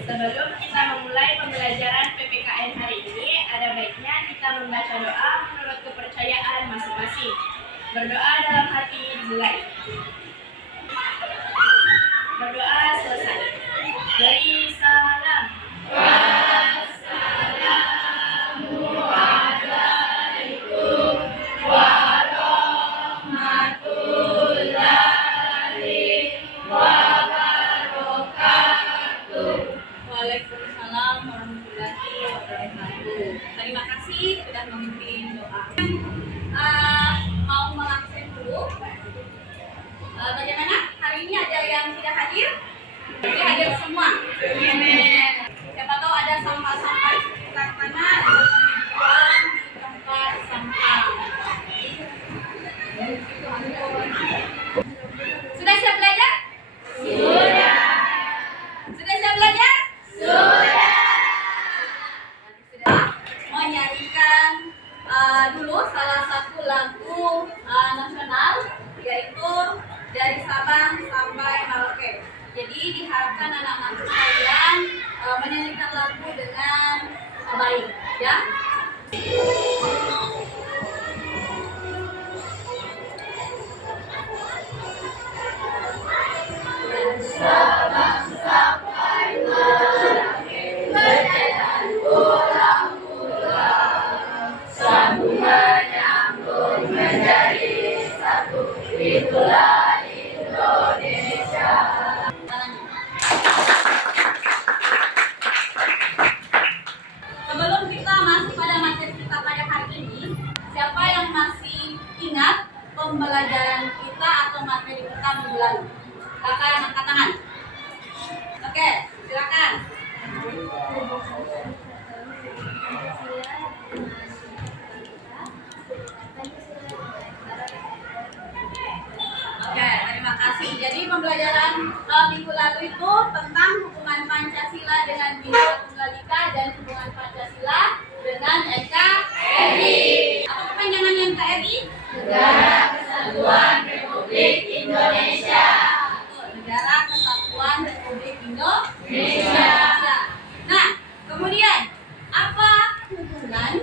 Sebelum kita memulai pembelajaran PPKN hari ini, ada baiknya kita membaca doa menurut kepercayaan masing-masing. Berdoa dalam hati dimulai. Berdoa selesai. Beri salam. Assalamualaikum warahmatullahi wabarakatuh. Waalaikumsalam warahmatullahi wabarakatuh. Terima kasih sudah memimpin doa. Mau mengabsen dulu. Bagaimana? Hari ini ada yang tidak hadir? Jadi hadir semua. Siapa tahu ada sampah-sampah di sekitar sana, buang di tempat sampah. Sudah siap belajar? Sudah. Sudah siap belajar? Sudah. Sudah menyanyikan dulu salah satu lagu nasional, yaitu dari Sabang sampai Merauke. Jadi diharapkan anak-anak sekalian menyanyikan lagu dengan baik, ya. Sabang sampai Merauke, berjalan pulang-pulang, sambung menyambung menjadi satu, itulah Indonesia. Sebelum kita masuk pada materi kita pada hari ini, siapa yang masih ingat pembelajaran kita atau materi kita minggu lalu? Silakan angkat tangan. Oke, silakan. Oke, terima kasih. Jadi pembelajaran minggu lalu itu tentang hubungan Pancasila dengan Bhinneka Tunggal Ika dan hubungan Pancasila dengan NKRI. Apa kepanjangannya NKRI? Negara Kesatuan Republik Indonesia. Negara Kesatuan Republik Indonesia. Nah, kemudian apa hubungan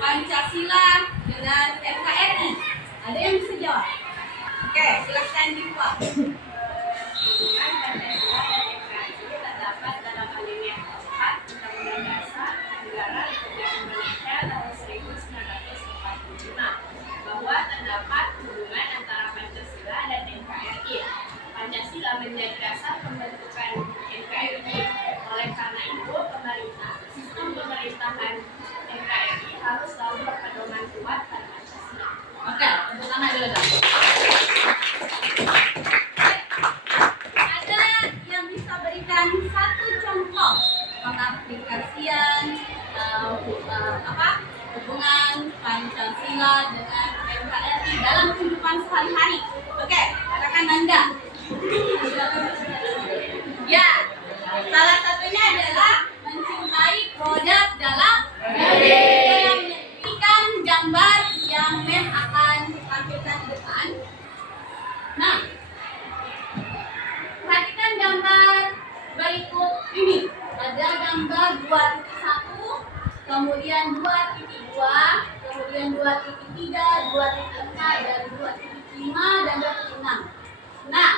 Pancasila dengan NKRI? Ada yang bisa jawab? Oke, silakan dijawab. Hubungan Pancasila dan NKRI terdapat dalam alinea 4 Undang-Undang Dasar Negara Republik Indonesia tahun 1945 bahwa terdapat hubungan antara Pancasila dan NKRI. Pancasila menjadi dasar pembentukan NKRI. Oleh karena itu, sistem pemerintahan NKRI harus selalu berpedoman kuat pada Pancasila. Oke, tepuk tangan dulu dong. Ada yang bisa berikan satu contoh pengaplikasian hubungan Pancasila dengan NKRI dalam kehidupan sehari-hari. Oke, katakan Nanda. Ya, salah satunya adalah mencintai produk dalam negeri. Berikan gambar yang Mem akan tampilkan di depan. Nah, perhatikan gambar berikut ini. Ada gambar 2.1, kemudian 2.2, kemudian 2.3, 2.4, dan 2.5, dan 2.6. Nah,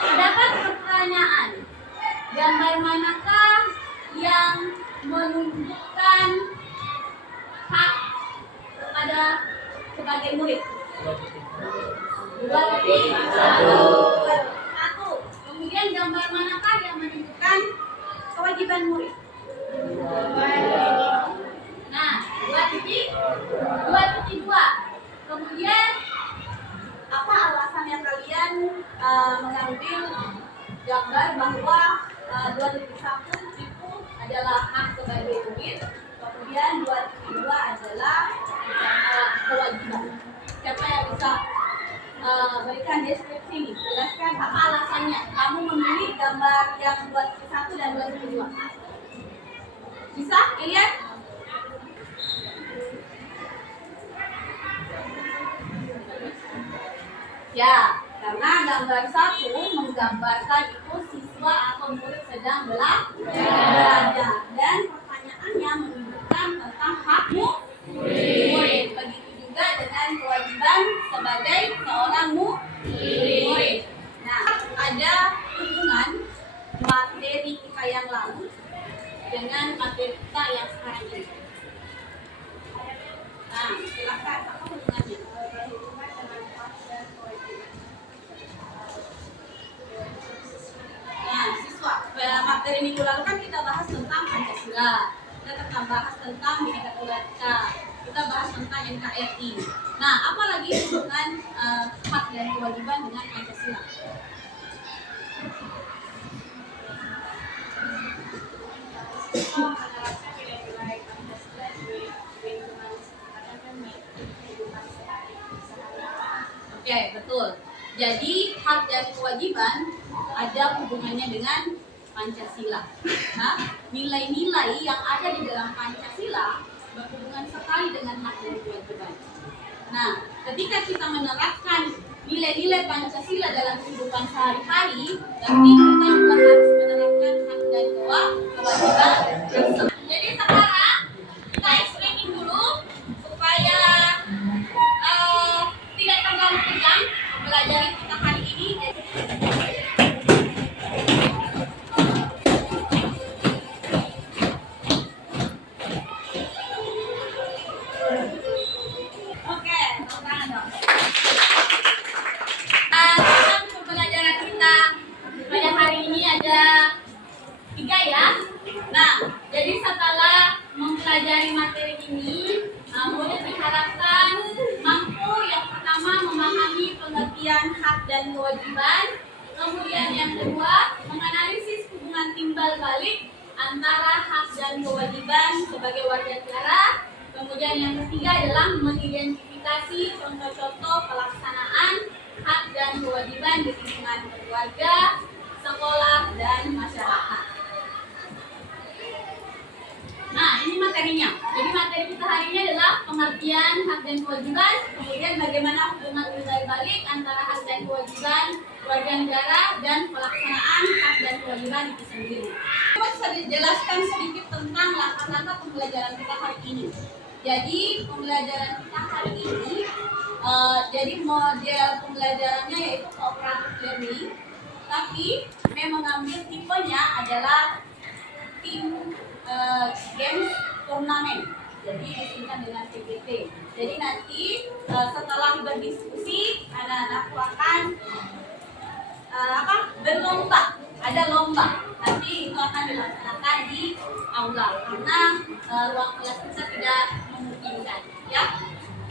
terdapat pertanyaan. Gambar manakah yang menunjukkan hak kepada sebagai murid? 2.1. Kemudian gambar manakah yang menunjukkan kewajiban murid? Nah, 2.2. Kemudian apa alasannya kalian mengambil gambar bahwa 2.1 itu adalah hak sebagai murid, kemudian 2.2 adalah kewajiban? Siapa yang bisa berikan deskripsi ini? Jelaskan apa alasannya kamu memilih gambar yang 2.1 dan 2.2? Bisa, Ilian? Ya, karena gambar 1 menggambarkan itu sisi siswa atau murid sedang belajar. Dan pertanyaannya menunjukkan tentang hakmu murid. Begitu juga dengan kewajiban sebagai seorang murid. Nah, ada hubungan materi kita yang lalu dengan materi kita yang sekarang ini. Nah, silakan, apa hubungannya? Nah, siswa, materi minggu lalu kan kita bahas tentang Pancasila, kita bahas tentang Bhinneka Tunggal Ika, kita bahas tentang NKRI. Nah, apa lagi hubungan hak dan kewajiban dengan Pancasila? Oke, betul. Jadi hak dan kewajiban ada hubungannya dengan Pancasila. Nah, nilai-nilai yang ada di dalam Pancasila berhubungan sekali dengan hak dan kewajiban. Nah, ketika kita menerapkan nilai-nilai Pancasila dalam kehidupan sehari-hari, berarti kita juga harus menerapkan hak dan kewajiban. Jadi sekarang kita explaining dulu supaya tidak terlalu panjang pembelajaran kita hari ini. Oke, tangan dong. Dalam pembelajaran kita pada hari ini ada 3 ya. Nah, jadi setelah mempelajari materi ini, murid diharapkan mampu yang pertama memahami pengertian hak dan kewajiban, kemudian yang kedua menganalisis hubungan timbal balik antara hak dan kewajiban sebagai warga negara, kemudian yang ketiga adalah mengidentifikasi contoh-contoh pelaksanaan hak dan kewajiban di lingkungan keluarga, sekolah, dan masyarakat. Nah, ini materinya. Jadi materi kita hari ini adalah pengertian hak dan kewajiban, kemudian bagaimana hubungan timbal balik antara hak dan kewajiban warga negara dan pelaksanaan hak dan kewajiban itu sendiri. Saya jelaskan sedikit tentang langkah-langkah pembelajaran kita hari ini. Jadi pembelajaran kita hari ini, jadi model pembelajarannya yaitu cooperative learning, tapi memang mengambil tipenya adalah tim games turnamen, jadi disingkat dengan TGT. Jadi nanti setelah berdiskusi, anak-anakku akan berlomba, ada lomba. Nanti itu akan dilaksanakan di aula karena ruang kelas kita tidak memungkinkan. Ya,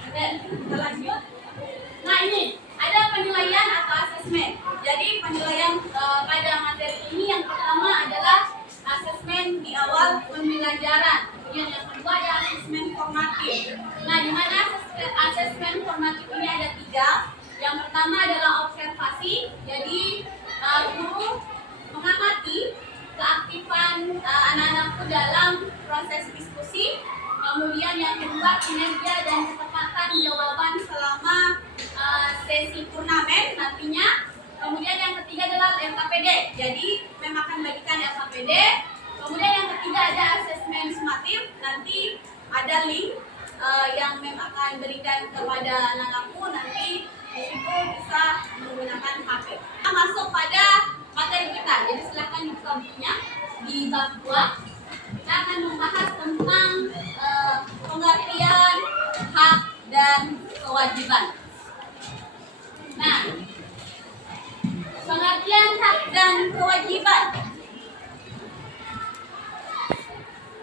oke, kita lanjut. Nah, ini ada penilaian atau asesmen. Jadi penilaian pada materi ini yang pertama adalah asesmen di awal pembelajaran. Kemudian yang kedua ada asesmen formatif. Nah, di mana asesmen formatif ini ada 3. Yang pertama adalah observasi. Jadi guru mengamati keaktifan anak-anakku dalam proses diskusi. Kemudian yang kedua kinerja dan ketepatan jawaban selama sesi turnamen nantinya. Kemudian yang ketiga adalah LKPD. Jadi mem akan bagikan LKPD. Kemudian yang ketiga ada asesmen sumatif. Nanti ada link yang mem akan berikan kepada anak-anakku. Nanti di situ bisa menggunakan HP. Kita masuk pada materi kita. Jadi silakan dibuka bukunya di bab 2. Kita akan membahas tentang pengertian hak dan kewajiban. Nah, pengertian hak dan kewajiban.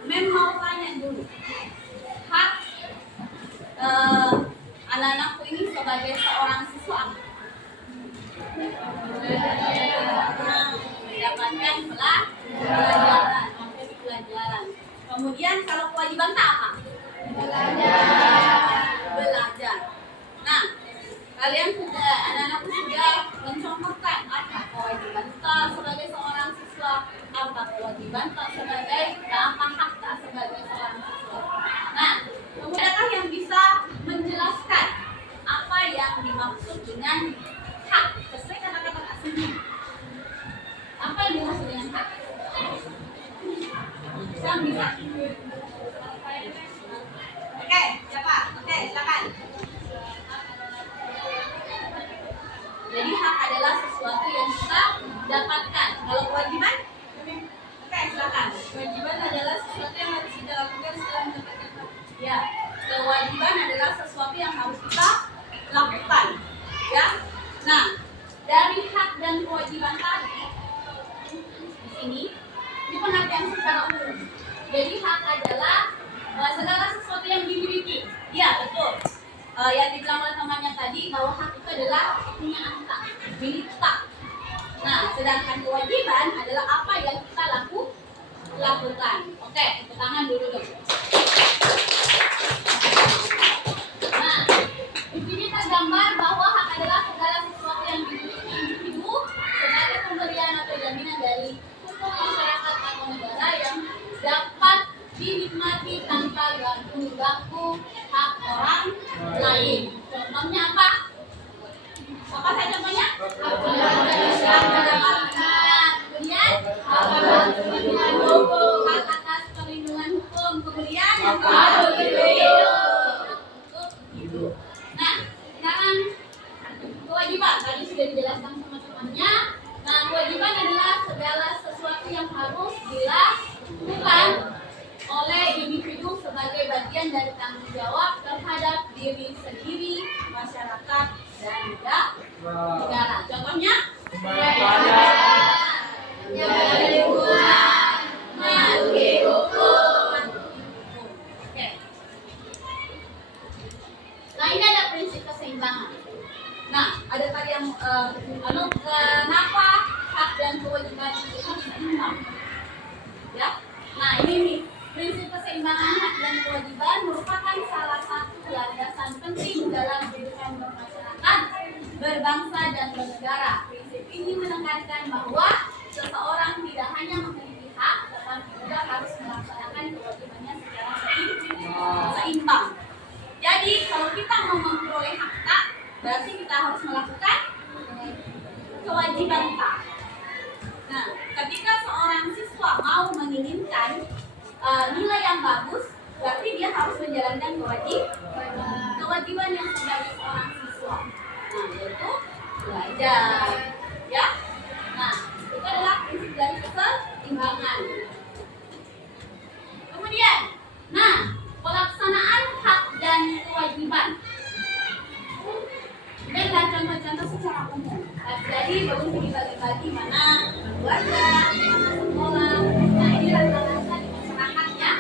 Mem mau tanya dulu. Hak anak-anakku ini sebagai seorang siswa mendapatkan pelajaran, materi pelajaran. Kemudian kalau kewajiban apa? Belajar. Nah, kalian sudah, anak-anakku sudah mencontohkan apa kewajiban kita sebagai seorang siswa, apa kewajiban tak sebagai, apa hak tak sebagai seorang siswa. Nah, adakah yang bisa menjelaskan apa yang dimaksud dengan hak sesuai kata-kata aslinya? Apa yang dimaksud Yang bisa. Oke, siapa? Oke, silakan. Jadi hak adalah sesuatu yang kita dapatkan. Kalau kewajiban? Oke, silakan. Kewajiban adalah sesuatu yang harus kita lakukan setelah mendapatkan hak. Ya, kewajiban adalah sesuatu yang harus kita lakukan. Ya. Nah, dari hak dan kewajiban tadi di sini ini pengertian secara umum. Jadi hak adalah segala sesuatu yang dimiliki. Ya, betul. Yang dibilang oleh temannya tadi bahwa hak itu adalah punya kita, milik kita. Nah, sedangkan kewajiban adalah apa yang kita lakukan. Oke, tepuk tangan dulu dong. Nah, di sini tergambar bahwa hak adalah segala sesuatu yang dimiliki individu sebagai pemberian atau jaminan dari hukum masyarakat atau negara yang dapat dinikmati tanpa ganggu hak orang lain. Contohnya apa? Apa saja contohnya? Kemudian hak atas perlindungan hukum. Kemudian yang nah, sekarang kewajiban tadi sudah dijelaskan sama temannya. Nah, kewajiban adalah segala sesuatu yang harus dilakukan oleh individu sebagai bagian dari tanggung jawab terhadap diri sendiri, masyarakat, dan juga negara. Contohnya? Menjaga lingkungan, mematuhi hukum. Oke. Nah, ini ada prinsip keseimbangan. Nah, ada tadi yang kenapa hak dan kewajiban itu harus seimbang? Ya. Nah, ini nih. Prinsip keseimbangan hak dan kewajiban merupakan salah satu landasan penting dalam kehidupan bermasyarakat, berbangsa, dan bernegara. Prinsip ini menekankan bahwa seseorang tidak hanya memiliki hak, tetapi juga harus melaksanakan kewajibannya secara seimbang. Jadi, kalau kita mau memperoleh hak, berarti kita harus melakukan kewajiban kita. Nah, ketika seorang siswa mau menginginkan nilai yang bagus, berarti dia harus menjalankan kewajiban yang sebagai seorang siswa. Nah, yaitu belajar, ya. Nah, itu adalah prinsip dari keseimbangan. Kemudian, nah, pelaksanaan hak dan kewajiban. Ini adalah contoh-contoh secara umum. Jadi, bagus dibagi-bagi mana keluarga, mana sekolah. Nah, ini rata-rata di masyarakatnya.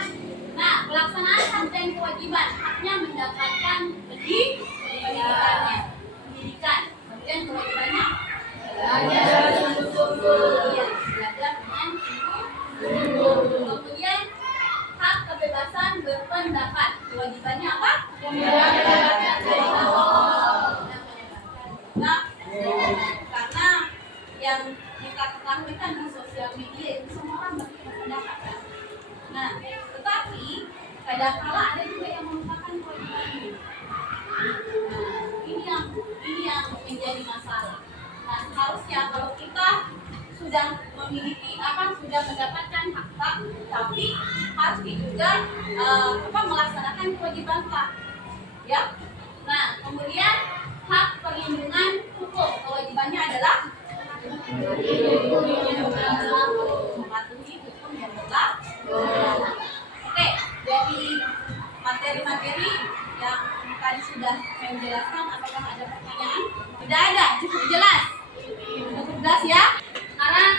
Nah, pelaksanaan hak dan kewajiban, haknya mendapatkan pendidikannya, pendidikan. Kemudian kewajibannya belajar sungguh-sungguh. Iya, belajar dengan sungguh-sungguh. Kemudian hak kebebasan berpendapat, kewajibannya apa? Nah, karena yang kita ketahui kan di sosial media itu semua orang berpendapat kan. Nah, tetapi kadang-kala ada juga yang melupakan kewajiban ini. Nah, ini yang menjadi masalah. Nah, seharusnya kalau kita sudah memiliki sudah mendapatkan hak, tapi harus juga melaksanakan kewajiban hak. Ya. Nah, kemudian hak perlindungan hukum, kewajibannya adalah mematuhi hukum yang berlaku. Oke, jadi materi-materi yang tadi sudah saya jelaskan, apakah ada pertanyaan? Tidak ada, cukup jelas. Cukup jelas ya. Sekarang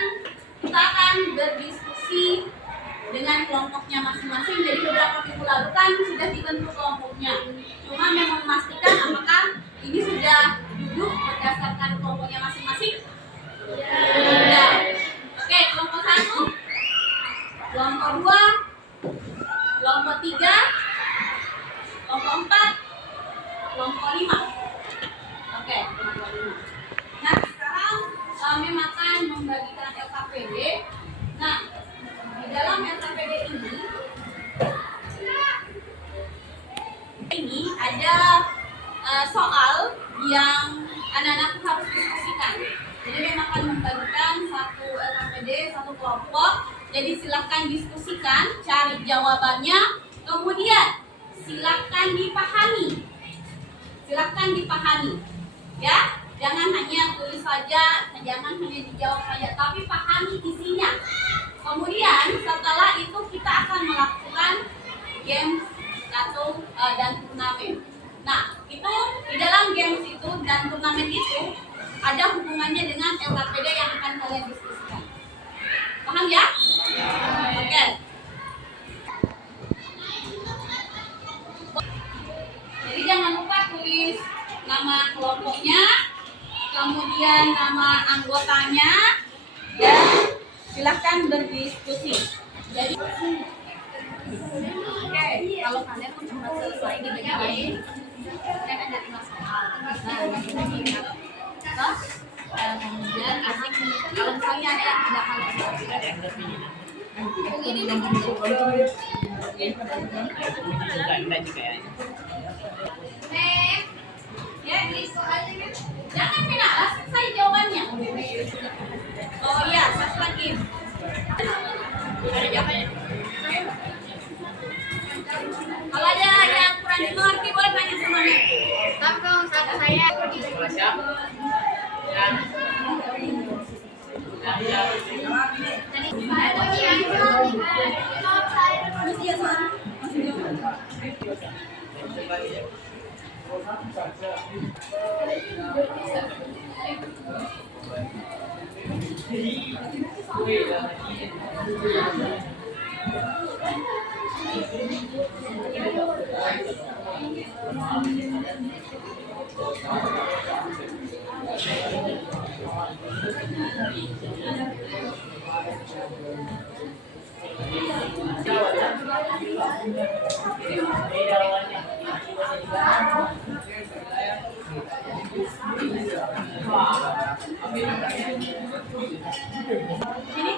kita akan berdiskusi dengan kelompoknya masing-masing. Jadi beberapa minggu lalu kan sudah dibentuk kelompoknya. Cuma memang memastikan apakah ini sudah duduk berdasarkan kelompoknya masing-masing? Ya. Oke, kelompok 1, kelompok 2, kelompok 3, kelompok 4, kelompok 5. Oke, kelompok 5. Nah, sekarang kami akan membagikan LKPD. Nah, di dalam LKPD ini ada soal yang anak-anak harus diskusikan. Jadi memang akan membagikan satu LKPD, satu kelompok. Jadi silakan akan diskusikan, cari jawabannya, kemudian silakan dipahami. Silakan dipahami. Ya, jangan hanya tulis saja, jangan hanya dijawab saja, tapi pahami isinya. Kemudian setelah itu kita akan melakukan games atau dan turnamen. Nah, itu di dalam games itu dan turnamen itu ada hubungannya dengan LKPD yang akan kalian diskusikan. Paham ya? Oke. Jadi jangan lupa tulis nama kelompoknya, kemudian nama anggotanya, dan silahkan berdiskusi. Jadi, oke, kalau kalian sudah selesai di bagian kalian ada 5 soal. Nah, kemudian asik kalau misalnya ada yang tidak hafal. Ini ya, jangan minat, langsung saja jawabannya. Oh iya, satu lagi. Ada jawabannya. Kalau ada yang kurang dimengerti boleh tanya sama saya. Tapi satu saya. Ini,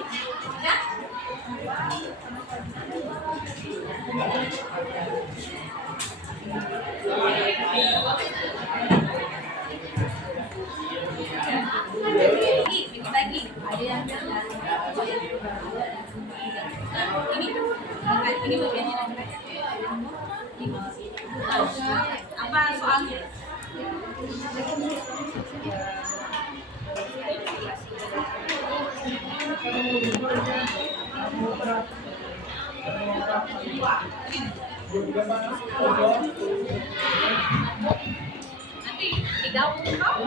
ya? Bagi ada yang ini bagiannya apa soalnya? Nanti digaung kau.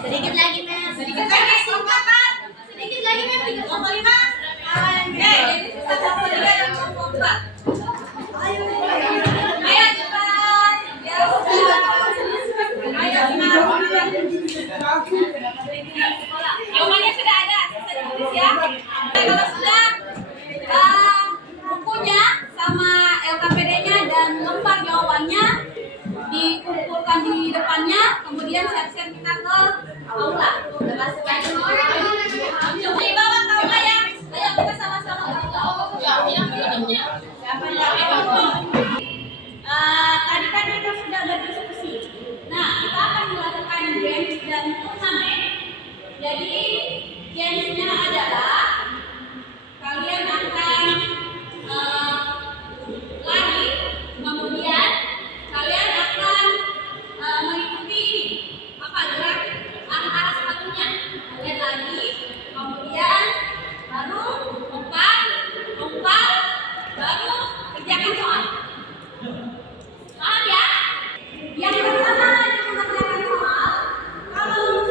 Sedikit lagi, Mem. Sedikit lagi, sedikit lagi, Mem. 35. Jadi susah 3 dan 4. Ayo cepat. Ya sudah. Ayo semangat. Jawabannya sudah ada. Tulis ya. Kalau sudah bukunya sama LKPD-nya dan lembar jawabannya dikumpulkan di depannya, kemudian siap-siap kita ke aula. Coba dibawa ke aula ya. Ayo kita sama-sama ke aula. Tadi kan kita sudah berdiskusi. Nah, kita akan melakukan games dan turnamen. Jadi gamesnya adalah kalian akan lari, kemudian kalian akan mengikuti apa gerak arah sepatunya. Kalian lari, kemudian baru lompat, baru kerjakan soal. Paham ya? Yang pertama mengerjakan soal, kalau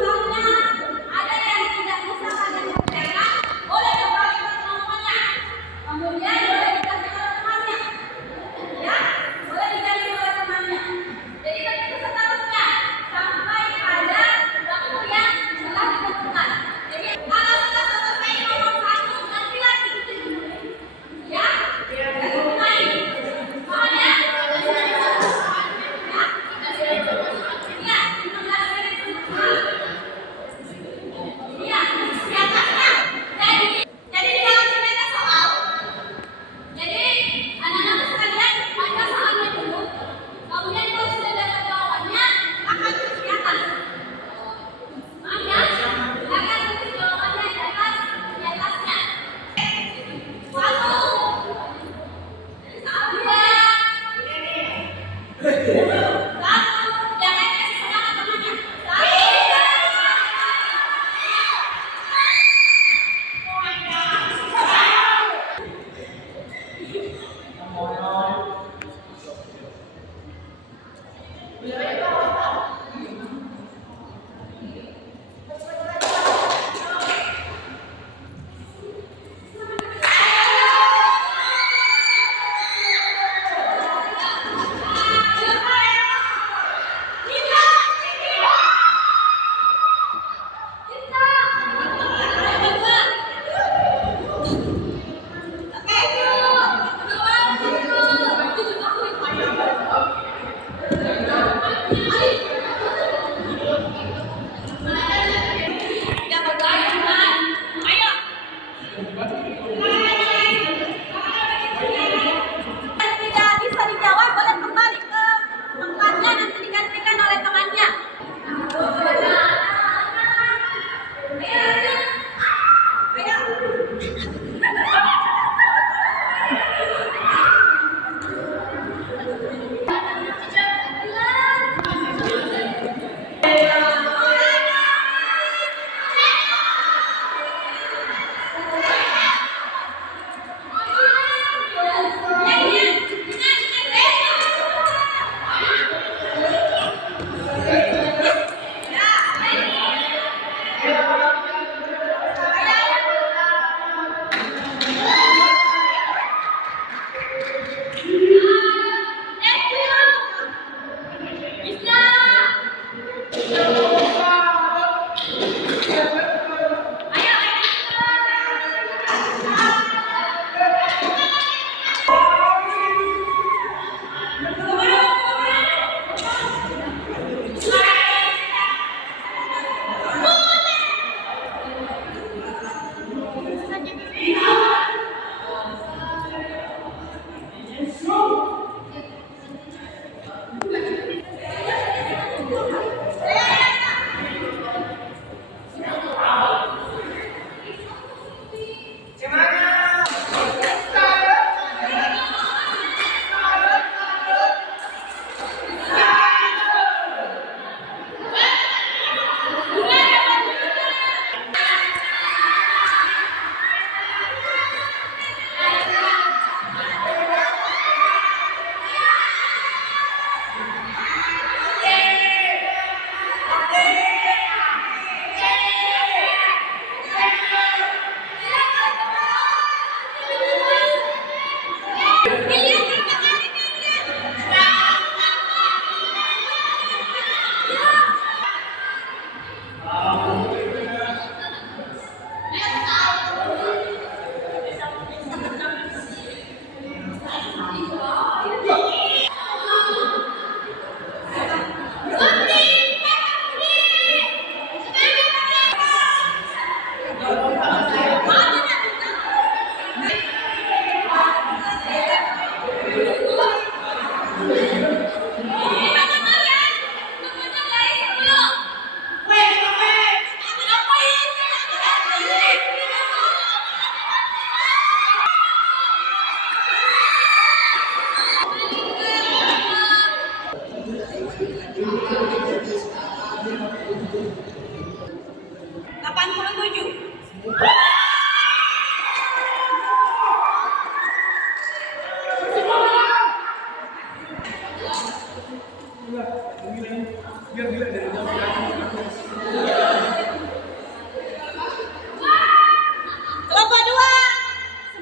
Kelompok 2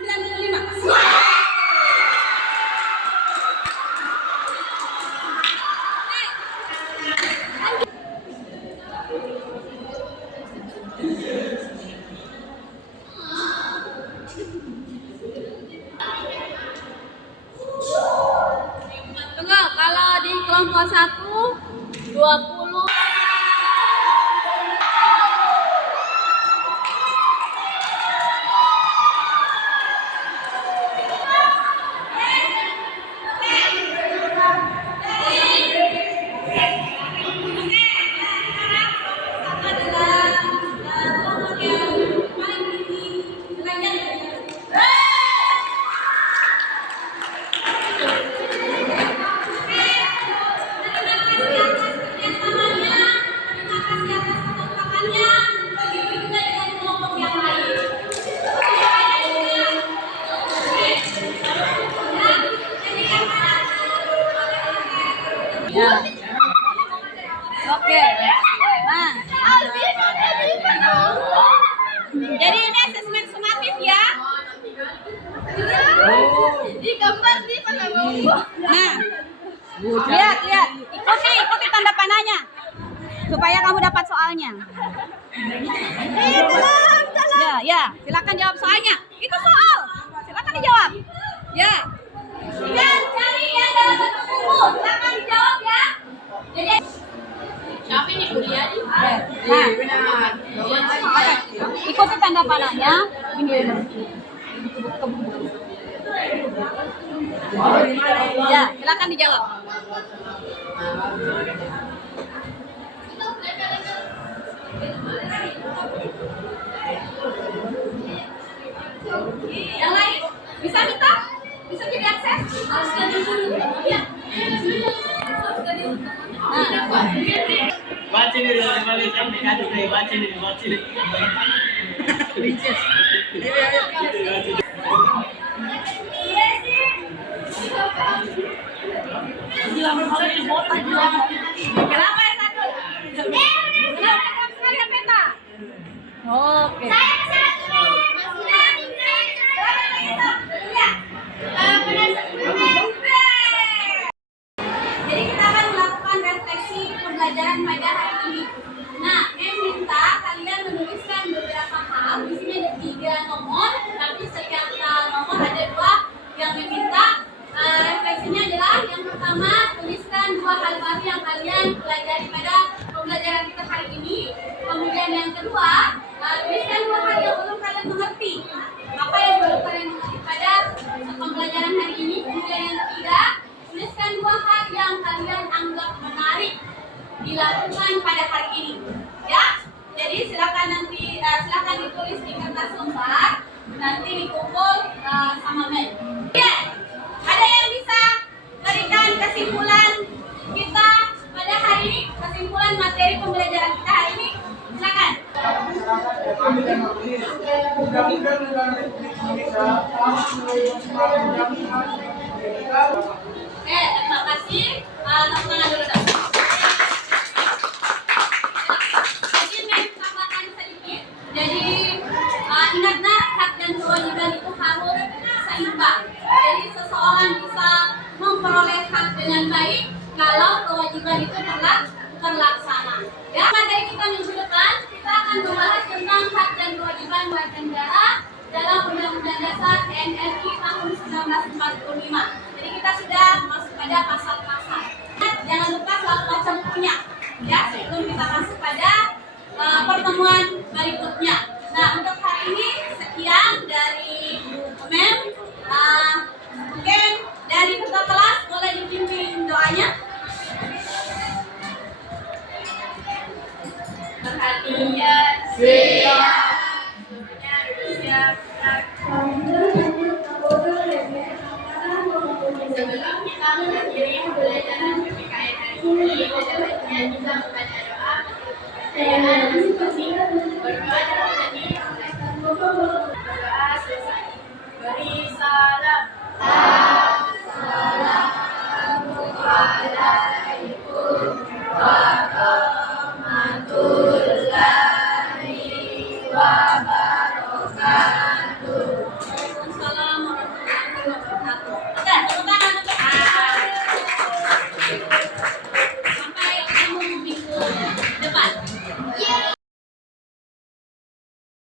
95. Tunggu, kalau di kelompok 1 20. Ya. Oke. Nah. Jadi ini asesmen sumatif ya. Di gambar di mana Nah. Lihat. Ikuti tanda panahnya. Supaya kamu dapat soalnya. Ya. Silakan jawab soalnya. Itu soal. Silakan dijawab. Ya. Dan cari yang dalam bentuk buku. Silakan dijawab ya. Jadi siapa ini kuliah nih? Nah, ikuti tanda panahnya. Ini ya, silakan dijawab. Yang lain bisa minta? Bisa jadi akses? Harus ya. Baca nih dari balik yang dekat saya baca nih. Princess. Kenapa yang satu? Kenapa kamu sekali peta? Oke. Jadi kita akan melakukan refleksi pembelajaran pada hari ini. Nah, minta kalian menulis kedua, tuliskan dua hal yang belum kalian mengerti. Apa yang belum kalian mengerti pada pembelajaran hari ini? Kemudian yang ketiga, tuliskan dua hal yang kalian anggap menarik dilakukan pada hari ini. Ya, jadi silakan ditulis di kertas lembar, nanti dikumpul sama Mel. Ya, ada yang bisa berikan kesimpulan kita pada hari ini, kesimpulan materi pembelajaran kita hari ini? Silakan. Undang-Undang Negara Republik Indonesia Oke, terima kasih. Tepuk tangan dulu dong. Jadi Mem tambahkan sedikit. Jadi ingatlah hak dan kewajiban itu harus seimbang. Jadi seseorang bisa memperoleh hak dengan baik kalau kewajiban itu terlaksana. Ya, materi kita minggu depan kita akan membahas tentang hak dan kewajiban warga negara dalam Undang-Undang Dasar NRI tahun 1945. Jadi kita sudah masuk pada pasal-pasal. Jangan lupa selalu baca bukunya, ya, sebelum kita masuk pada pertemuan berikutnya. Nah, untuk hari ini sekian dari Mem. Mungkin dari ketua kelas boleh dipimpin doanya. Perhatian, siap. Semuanya sudah siap. Sebelum kita mengakhiri pembelajaran PPKN hari ini, ada baiknya kita membaca doa kepercayaan masing-masing. Berdoa dalam hati, berdoa selesai. Beri salam.